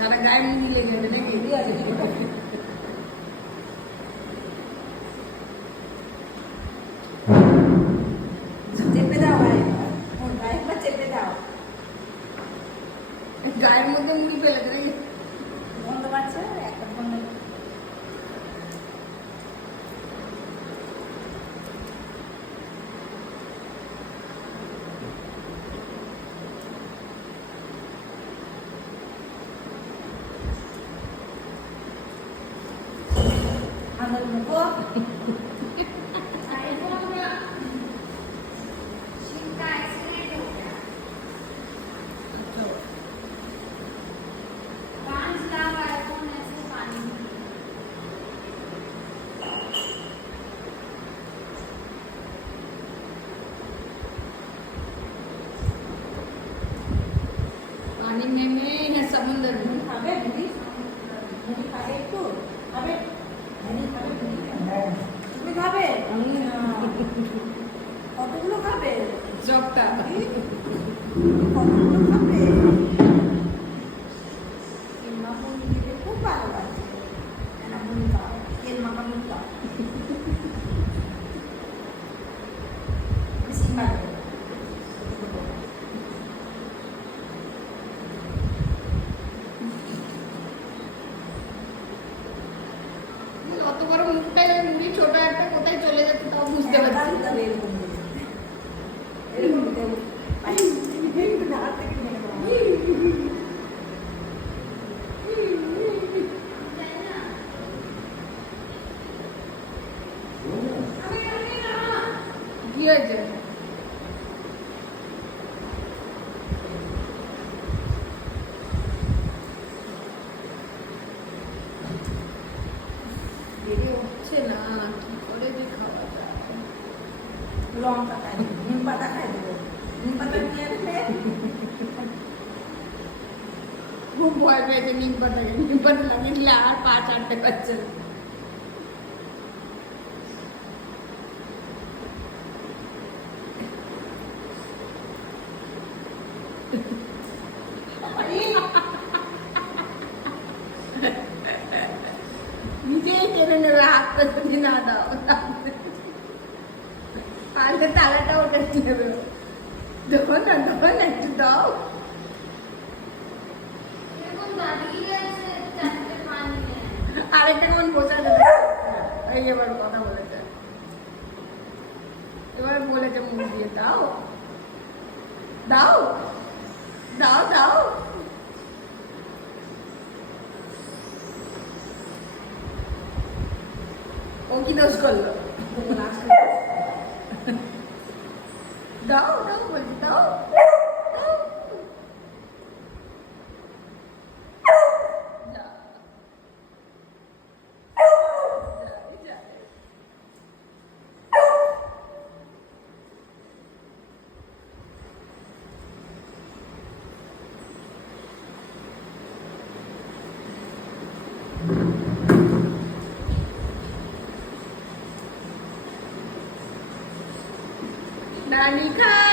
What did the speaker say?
সারা গায়ে মুড়ি লেগে যাবে নাকি? চেপে দাও একবার চেপে দাও। গায়ের মধ্যে মুড়ি ফেলে দেবে। বন্ধ পাচ্ছে একটা বন্ধ। Ambil buku. पानी में या समुद्र में? Abe, ini pakai itu. Abe, ini pakai ini. তুমি খাবে? কতগুলো খাবে? জগটা কতগুলো খাবে? কিমা মুড়ি দিলে খুব ভালো লাগে। না মুড়ি খাও, তেল মাখা মুড়ি খাও। বেশি খাবে। অত বড় মুখটা মুড়ি ছোট একটা কোথায় চলে যাচ্ছে তাও বুঝতে পারছি না। কি হয়েছে? বেড়ে উঠছে না, কি করে যে খাওয়া যায়? লঙ্কা খাই দেবো, নিম পাতা খাই দেবো। নিম পাতা নিয়ে আসলে খুব ভয় পেয়েছে নিম পাতাকে। নিম পাতা লাগিয়ে দিলে আর পা চাটতে পারছে না। নিজেই টেনে নেবে হাতটা যদি না দাও। পাল্টে তালাটা ওটা নেবে। দেখো না, দেখো না, একটু দাও। আরেকটা কেমন বোঝা যাবে। এই এবার কথা বলেছে, এবার বলেছে মুখ দিয়ে দাও দাও দাও দাও। ও কি দোষ করলো? দাও দাও বলছি, দাও দাও। नानी खा